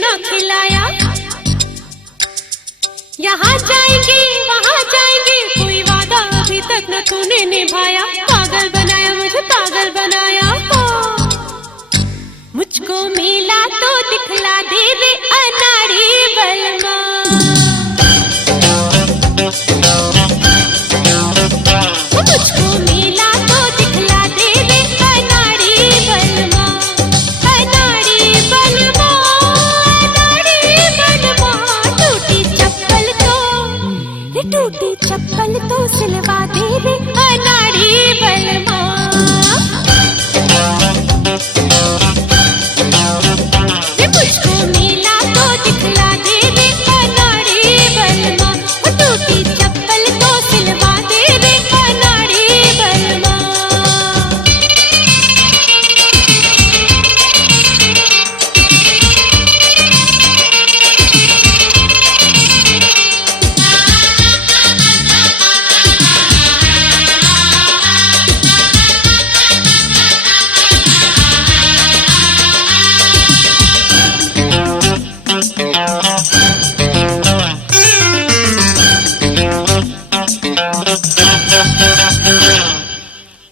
ना खिलाया। यहाँ जाएंगे वहाँ जाएंगे, कोई वादा अभी तक न तूने निभाया। पागल बनाया मुझे पागल बनाया। मुझको मिला तो दिखला दे रे अनाड़ी बलमा। मुझको मिला तो दिखला दे रे अनाड़ी बलमा। अनाड़ी बलमा, अनाड़ी बलमा। टूटी चप्पल तो सिलवा दे रे अनाड़ी बलमा। मुझको मिला तो दिखला दे रे अनाड़ी बलमा। टूटी चप्पल तो सिलवा दे रे अनाड़ी बलमा।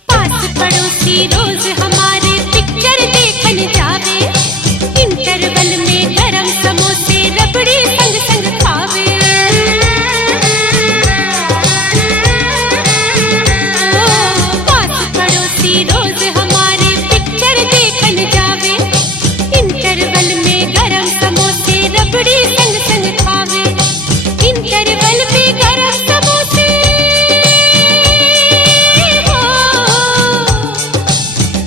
पास पड़ोसी रोज हमारे पिक्चर देखने जावे। इंटरवल में गरम समोसे रबड़ी संग संग खावे। पास पड़ोसी रोज हमारे पिक्चर देखने जावे। इंटरवल में गरम समोसे रबड़ी संग संग खावे। इंटरवल में गरम समोसे,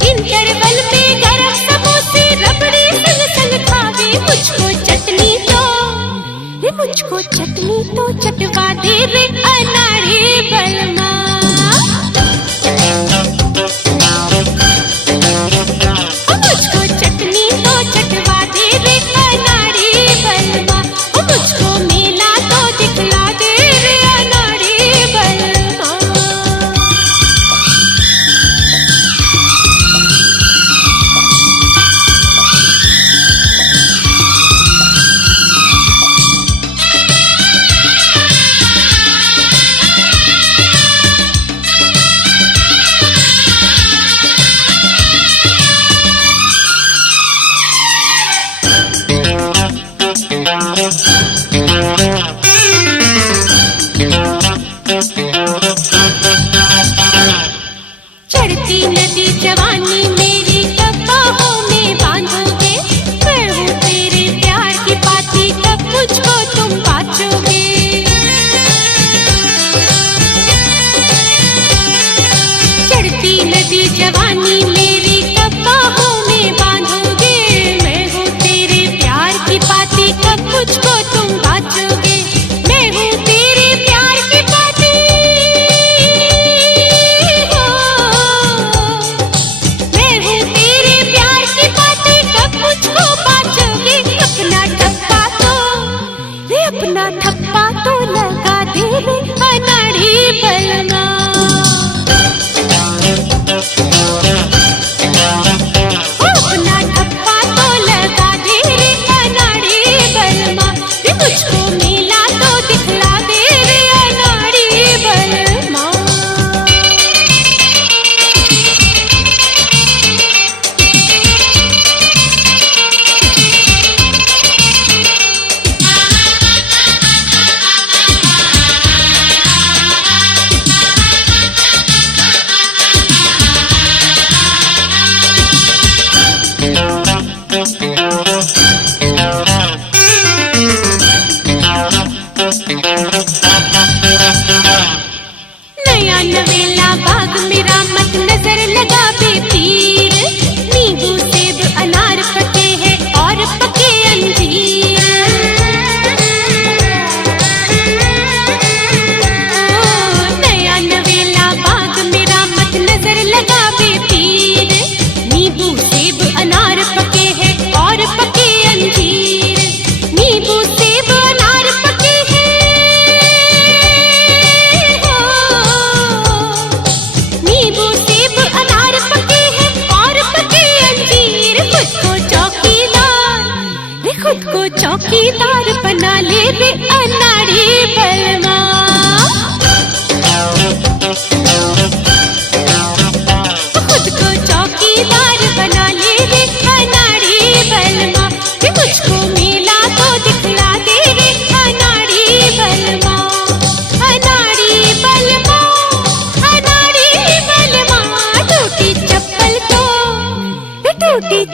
इंटरवल में गरम समोसे रबड़ी संग संग खावे। मुझको चटनी तो चटवा दे रे अनाड़ी बलमा। मुझको चटनी तो चटवा दे रे अनाड़ी बलमा। मुझको मिला तो दिखला दे रे अनाड़ी बलमा। चढ़ती नदी जवानी मेरी कब बाहों में बांधोगे। मैं हूँ तेरे प्यार की पाती, कब मुझको तुम बाँचोगे। चढ़ती नदी जवानी मेरी कब बाहों में बांधोगे। मैं हूँ तेरे प्यार की पाती, कब मुझको तुम बाँचोगे। मैं हूँ तेरे प्यार की पाती, मैं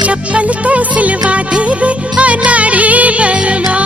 चप्पल तो सिलवा देवे अनाड़ी बलमा।